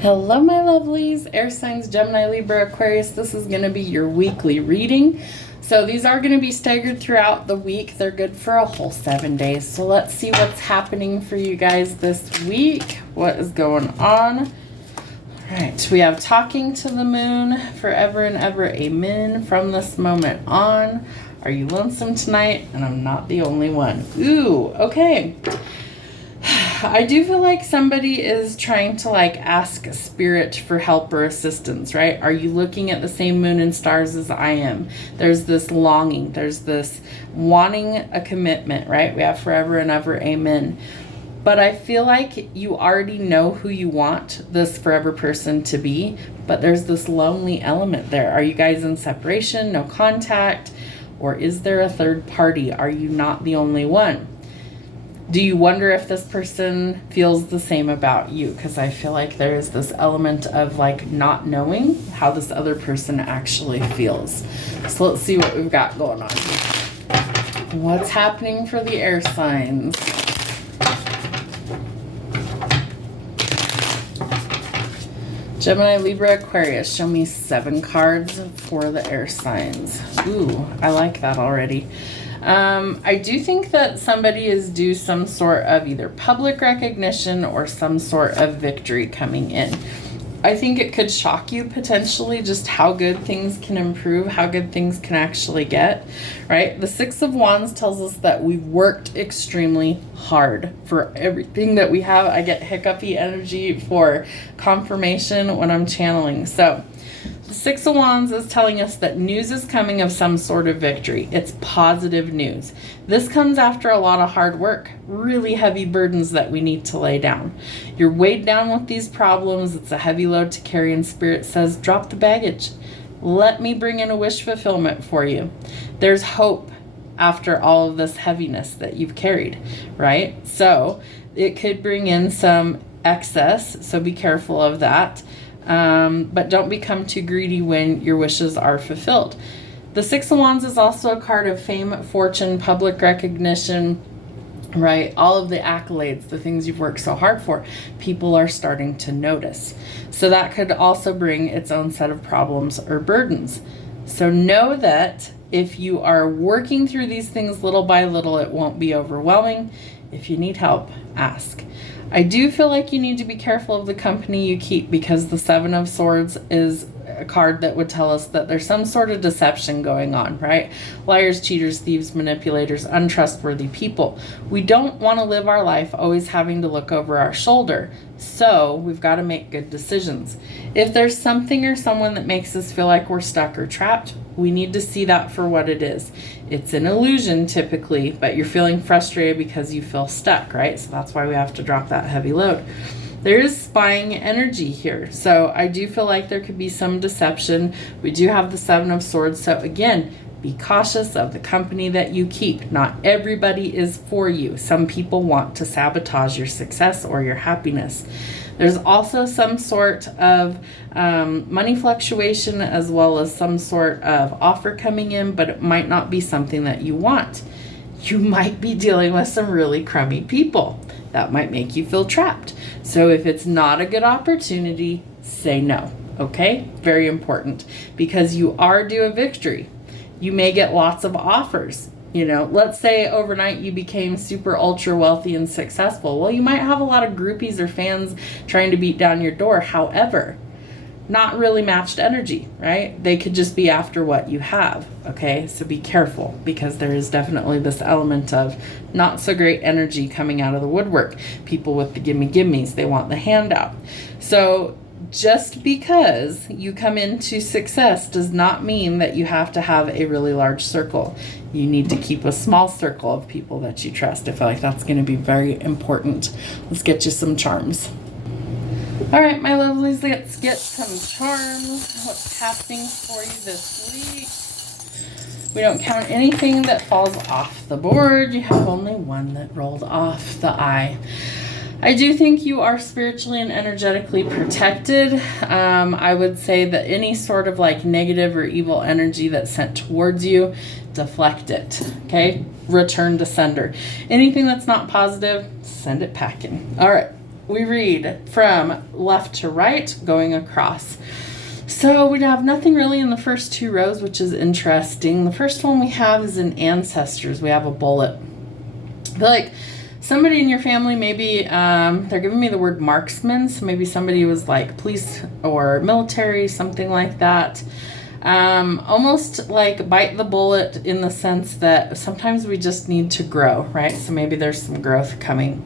Hello, my lovelies, air signs, Gemini, Libra, Aquarius. This is going to be your weekly reading. So these are going to be staggered throughout the week. They're good for a whole 7 days. So let's see what's happening for you guys this week. What is going on? All right, we have talking to the moon, forever and ever, amen, from this moment on. Are you lonesome tonight? And I'm not the only one. Ooh, okay. I do feel like somebody is trying to ask spirit for help or assistance, right? Are you looking at the same moon and stars as I am? There's this longing. There's this wanting a commitment, right? We have forever and ever, amen. But I feel like you already know who you want this forever person to be, but there's this lonely element there. Are you guys in separation, no contact, or is there a third party? Are you not the only one? Do you wonder if this person feels the same about you? Because I feel like there is this element of not knowing how this other person actually feels. So let's see what we've got going on. What's happening for the air signs? Gemini, Libra, Aquarius. Show me 7 cards for the air signs. Ooh, I like that already. I do think that somebody is due some sort of either public recognition or some sort of victory coming in. I think it could shock you potentially just how good things can improve, how good things can actually get, right? The 6 of Wands tells us that we've worked extremely hard for everything that we have. I get hiccupy energy for confirmation when I'm channeling. So the 6 of Wands is telling us that news is coming of some sort of victory. It's positive news. This comes after a lot of hard work, really heavy burdens that we need to lay down. You're weighed down with these problems. It's a heavy load to carry, and Spirit says, drop the baggage. Let me bring in a wish fulfillment for you. There's hope after all of this heaviness that you've carried, right? So it could bring in some excess, so be careful of that. But don't become too greedy when your wishes are fulfilled. The 6 of Wands is also a card of fame, fortune, public recognition, right? All of the accolades, the things you've worked so hard for, people are starting to notice. So that could also bring its own set of problems or burdens. So know that if you are working through these things little by little, it won't be overwhelming. If you need help, ask. I do feel like you need to be careful of the company you keep, because the 7 of Swords is a card that would tell us that there's some sort of deception going on, right? Liars, cheaters, thieves, manipulators, untrustworthy people. We don't want to live our life always having to look over our shoulder. So we've got to make good decisions. If there's something or someone that makes us feel like we're stuck or trapped, we need to see that for what it is. It's an illusion typically, but you're feeling frustrated because you feel stuck, right? So that's why we have to drop that heavy load. There is spying energy here. So I do feel like there could be some deception. We do have the 7 of Swords. So again, be cautious of the company that you keep. Not everybody is for you. Some people want to sabotage your success or your happiness. There's also some sort of money fluctuation, as well as some sort of offer coming in, but it might not be something that you want. You might be dealing with some really crummy people. That might make you feel trapped. So if it's not a good opportunity, say no, okay? Very important, because you are due a victory. You may get lots of offers. Let's say overnight you became super ultra wealthy and successful. Well, you might have a lot of groupies or fans trying to beat down your door. However, not really matched energy, right? They could just be after what you have, okay? So be careful, because there is definitely this element of not so great energy coming out of the woodwork. People with the gimmies, they want the handout. So just because you come into success does not mean that you have to have a really large circle. You need to keep a small circle of people that you trust. I feel like that's going to be very important. Let's get you some charms. All right, my lovelies, let's get some charms. What's happening for you this week? We don't count anything that falls off the board. You have only one that rolled off the eye. I do think you are spiritually and energetically protected. I would say that any sort of negative or evil energy that's sent towards you, deflect it, okay? Return to sender. Anything that's not positive, send it packing. All right, we read from left to right, going across. So we have nothing really in the first two rows, which is interesting. The first one we have is in ancestors. We have a bullet. I feel like somebody in your family, maybe they're giving me the word marksman. So maybe somebody was like police or military, something like that. Almost like bite the bullet in the sense that sometimes we just need to grow, right? So maybe there's some growth coming.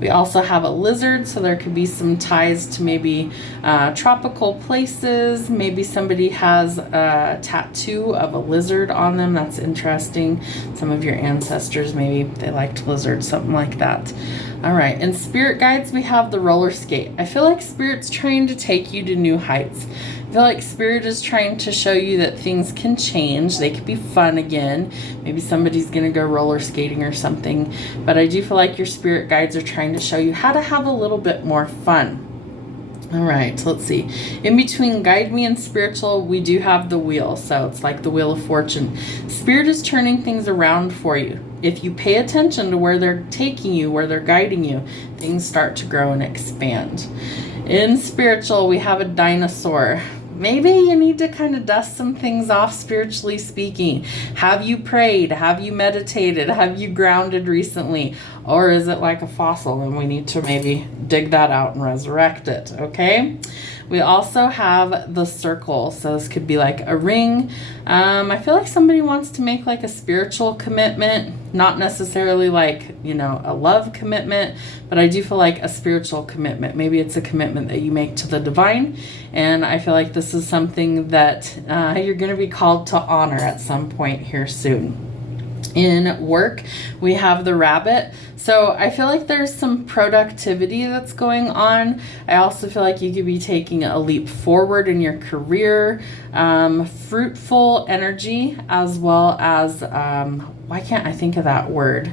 We also have a lizard, so there could be some ties to maybe tropical places. Maybe somebody has a tattoo of a lizard on them. That's interesting. Some of your ancestors, maybe they liked lizards, something like that. All right, in spirit guides, we have the roller skate. I feel like spirit's trying to take you to new heights. I feel like spirit is trying to show you that things can change. They could be fun again. Maybe somebody's going to go roller skating or something. But I do feel like your spirit guides are trying to show you how to have a little bit more fun. All right, so let's see. In between guide me and spiritual, we do have the wheel. So it's like the wheel of fortune. Spirit is turning things around for you. If you pay attention to where they're taking you, where they're guiding you, things start to grow and expand. In spiritual, we have a dinosaur. Maybe you need to kind of dust some things off, spiritually speaking. Have you prayed? Have you meditated? Have you grounded recently? Or is it like a fossil and we need to maybe dig that out and resurrect it, okay? We also have the circle. So this could be like a ring. I feel like somebody wants to make like a spiritual commitment, not necessarily like, you know, a love commitment, but I do feel like a spiritual commitment. Maybe it's a commitment that you make to the divine. And I feel like this is something that you're going to be called to honor at some point here soon. In work, we have the rabbit. So I feel like there's some productivity that's going on. I also feel like you could be taking a leap forward in your career, fruitful energy, as well as, why can't I think of that word?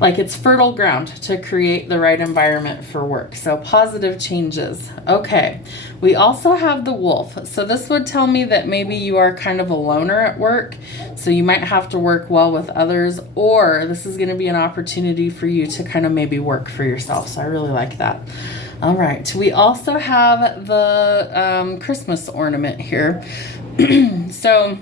Like it's fertile ground to create the right environment for work. So positive changes. Okay. We also have the wolf. So this would tell me that maybe you are kind of a loner at work. So you might have to work well with others, or this is going to be an opportunity for you to kind of maybe work for yourself. So I really like that. All right. We also have the Christmas ornament here. So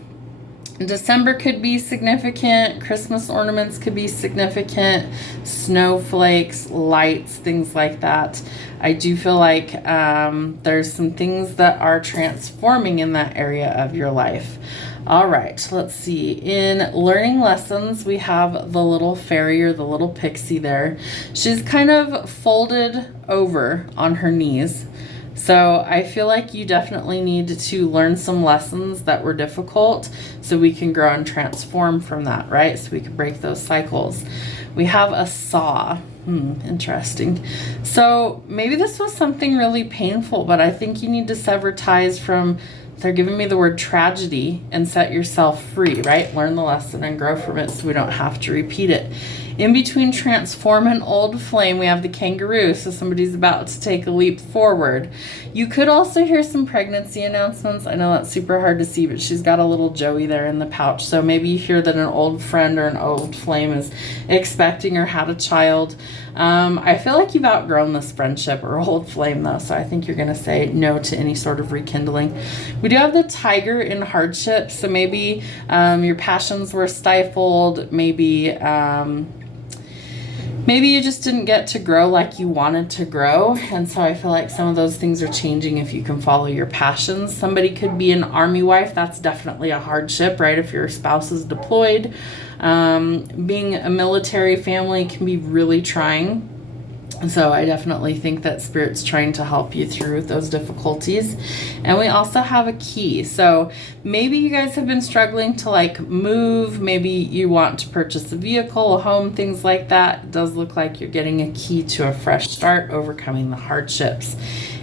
December could be significant. Christmas ornaments could be significant. Snowflakes, lights, things like that. I do feel like there's some things that are transforming in that area of your life. All right, let's see. In learning lessons, we have the little fairy or the little pixie there. She's kind of folded over on her knees. So I feel like you definitely need to learn some lessons that were difficult so we can grow and transform from that, right? So we can break those cycles. We have a saw. Interesting. So maybe this was something really painful, but I think you need to sever ties from, they're giving me the word tragedy, and set yourself free, right? Learn the lesson and grow from it so we don't have to repeat it. In between transform and old flame, we have the kangaroo. So somebody's about to take a leap forward. You could also hear some pregnancy announcements. I know that's super hard to see, but she's got a little Joey there in the pouch. So maybe you hear that an old friend or an old flame is expecting or had a child. I feel like you've outgrown this friendship or old flame though. So I think you're going to say no to any sort of rekindling. We do have the tiger in hardship. So maybe your passions were stifled. Maybe you just didn't get to grow like you wanted to grow. And so I feel like some of those things are changing if you can follow your passions. Somebody could be an army wife. That's definitely a hardship, right? If your spouse is deployed. Being a military family can be really trying. So I definitely think that Spirit's trying to help you through those difficulties. And we also have a key. So maybe you guys have been struggling to like move. Maybe you want to purchase a vehicle, a home, things like that. It does look like you're getting a key to a fresh start, overcoming the hardships,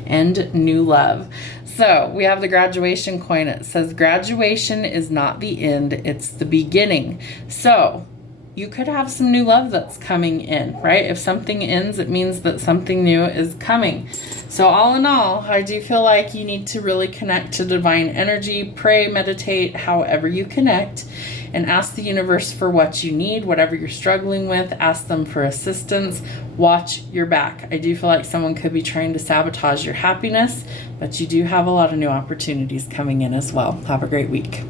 and new love. So we have the graduation coin. It says graduation is not the end, it's the beginning. So you could have some new love that's coming in, right? If something ends, it means that something new is coming. So all in all, I do feel like you need to really connect to divine energy, pray, meditate, however you connect. and ask the universe for what you need, whatever you're struggling with. Ask them for assistance. Watch your back. I do feel like someone could be trying to sabotage your happiness, but you do have a lot of new opportunities coming in as well. Have a great week.